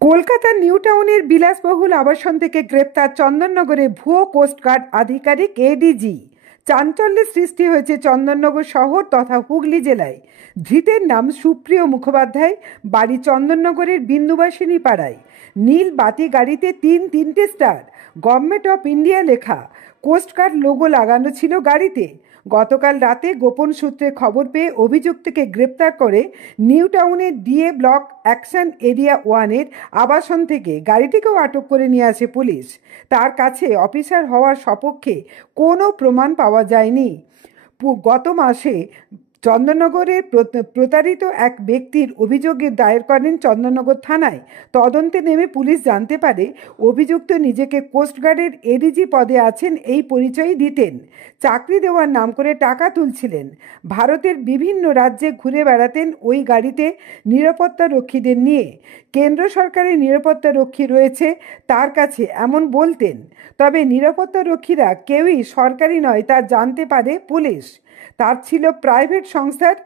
কলকাতার নিউ টাউনের বিলাসবহুল আবাসন থেকে গ্রেপ্তার চন্দননগরে ভুয়ো কোস্টগার্ড আধিকারিক এডিজি। চাঞ্চল্যের সৃষ্টি হয়েছে চন্দননগর শহর তথা হুগলি জেলায়। ধৃতের নাম সুপ্রিয় মুখোপাধ্যায়, বাড়ি চন্দননগরের বিন্দুবাসিনী পাড়ায়। নীল বাতি গাড়িতে তিনটে স্টার, গভর্নমেন্ট অফ ইন্ডিয়া লেখা, কোস্টগার্ড লোগো লাগানো ছিল গাড়িতে। গতকাল রাতে গোপন সূত্রে খবর পেয়ে অভিযুক্তকে গ্রেপ্তার করে নিউ টাউনের ডিএ ব্লক অ্যাকশন এরিয়া 1-এর আবাসন থেকে গাড়িটিকেও আটক করে নিয়ে আসে পুলিশ। তার কাছে অফিসার হওয়ার সপক্ষে কোনো প্রমাণ পাওয়া যায়নি। গত মাসে চন্দননগরের প্রতারিত এক ব্যক্তির অভিযোগে দায়ের করেন চন্দননগর থানায়। তদন্তে নেমে পুলিশ জানতে পারে অভিযুক্ত নিজেকে কোস্টগার্ডের এডিজি পদে আছেন এই পরিচয়ই দিতেন। চাকরি দেওয়ার নাম করে টাকা তুলছিলেন। ভারতের বিভিন্ন রাজ্যে ঘুরে বেড়াতেন ওই গাড়িতে নিরাপত্তা রক্ষীদের নিয়ে। কেন্দ্র সরকারের নিরাপত্তা রক্ষী রয়েছে তার কাছে এমন বলতেন। তবে নিরাপত্তা রক্ষীরা কেউই সরকারি নয় তা জানতে পারে পুলিশ। তার ছিল প্রাইভেট সংস্থার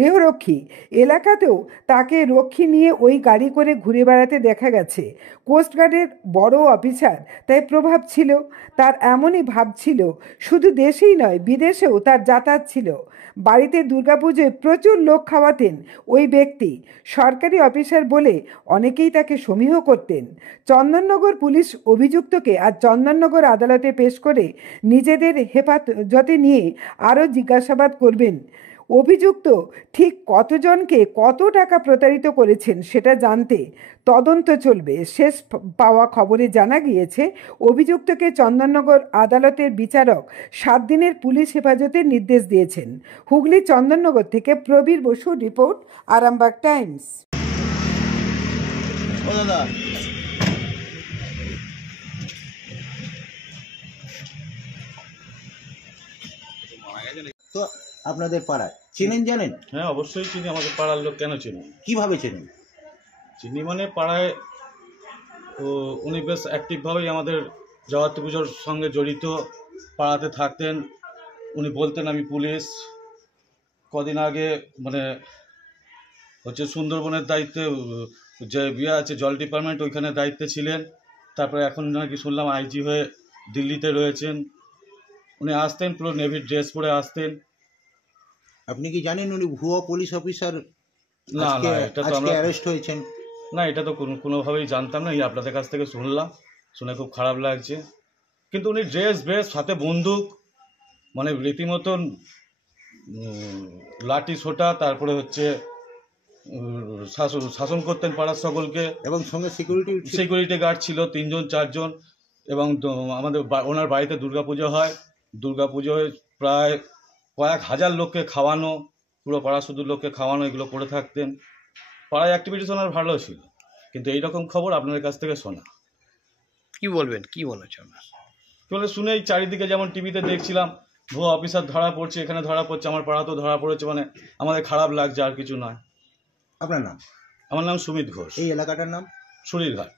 দেহরক্ষী। এলাকাতেও তাকে রক্ষী নিয়ে ওই গাড়ি করে ঘুরে বেড়াতে দেখা গেছে। কোস্টগার্ডের বড় অফিসার, তাই প্রভাব ছিল। তার এমনই ভাব ছিল, শুধু দেশেই নয় বিদেশেও তার যাতায়াত ছিল। বাড়িতে দুর্গাপুজোয় প্রচুর লোক খাওয়াতেন ওই ব্যক্তি। সরকারি অফিসার বলে অনেকেই তাকে সমীহ করতেন। চন্দননগর পুলিশ অভিযুক্তকে আজ চন্দননগর আদালতে পেশ করে নিজেদের হেফাজতে নিয়ে আরও জিজ্ঞাসাবাদ করবেন। অভিযুক্ত ঠিক কতজনকে কত টাকা প্রতারিত করেছেন সেটা জানতে তদন্ত চলবে। শেষ পাওয়া খবরে জানা গিয়েছে অভিযুক্তকে চন্দননগর আদালতের বিচারক 7 দিনের পুলিশ হেফাজতের নির্দেশ দিয়েছেন। হুগলি চন্দননগর থেকে প্রবীর বসু রিপোর্ট, আরামবাগ টাইমস। তো আপনাদের পাড়ায় চেনেন, জানেন? হ্যাঁ, অবশ্যই চিনি। আমাদের পাড়ার লোক কেন চিনি? কিভাবে চেনেন? চিনি মানে পাড়ায় তো উনি বেশ অ্যাক্টিভভাবেই আমাদের জগত্রী পুজোর সঙ্গে জড়িত, পাড়াতে থাকতেন। উনি বলতেন আমি পুলিশ। কদিন আগে মানে হচ্ছে সুন্দরবনের দায়িত্বে যে বিয়ে আছে জল ডিপার্টমেন্ট, ওইখানে দায়িত্বে ছিলেন। তারপরে এখন নাকি শুনলাম আইজি হয়ে দিল্লিতে রয়েছেন। উনি আসতেন পুরো নেভির ড্রেস পরে আসতেন। আপনি কি জানেন উনি ভুয়ো পুলিশ অফিসার? না না, এটা তো আমরা অ্যারেস্ট হয়েছেন। না, এটা তো কোনোভাবেই জানতাম না। এই আপনাদের কাছ থেকে শুনলাম, শুনে খুব খারাপ লাগছে। কিন্তু উনি ড্রেস বেশ, হাতে বন্দুক, মানে রীতিমতন লাঠি সোটা, তারপরে হচ্ছে শাসন করতেন পাড়ার সকলকে। এবং সঙ্গে সিকিউরিটি গার্ড ছিল 3জন 4জন। এবং আমাদের ওনার বাড়িতে দুর্গাপুজো হয়। দুর্গাপুজোয় প্রায় কয়েক হাজার লোককে খাওয়ানো, পুরো পাড়া শুধু লোককে খাওয়ানো, এগুলো করে থাকতেন। পাড়ায় অ্যাক্টিভিটিস ওনার ভালো ছিল। কিন্তু এইরকম খবর আপনাদের কাছ থেকে শোনা। কি বলবেন, কি বলেছে আপনার? বলে শুনেই চারিদিকে যেমন টিভিতে দেখছিলাম ভুয়ো অফিসার ধরা পড়ছে, এখানে ধরা পড়ছে, আমার পাড়াতেও ধরা পড়েছে, মানে আমাদের খারাপ লাগছে, আর কিছু নয়। আপনার নাম? আমার নাম সুমিত ঘোষ। এই এলাকাটার নাম? সুরিরঘাট।